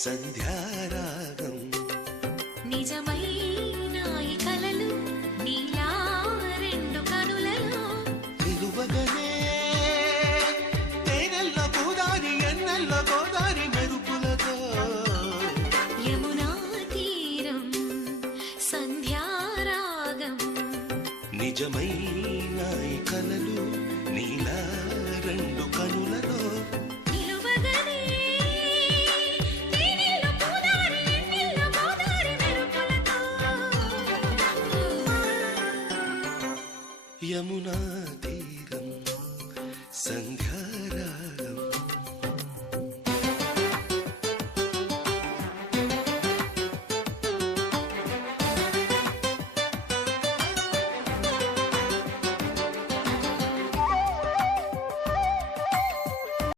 సంధ్యారాగం నిజమైన ఈ కలలు నీలా రెండు కనులలో నిలువగనే తేనెల్ల పూదారి ఎన్నెల్ల గోదారి మెరుపులతో యమునా తీరం సంధ్యారాగం నిజమైన ఈ కలలు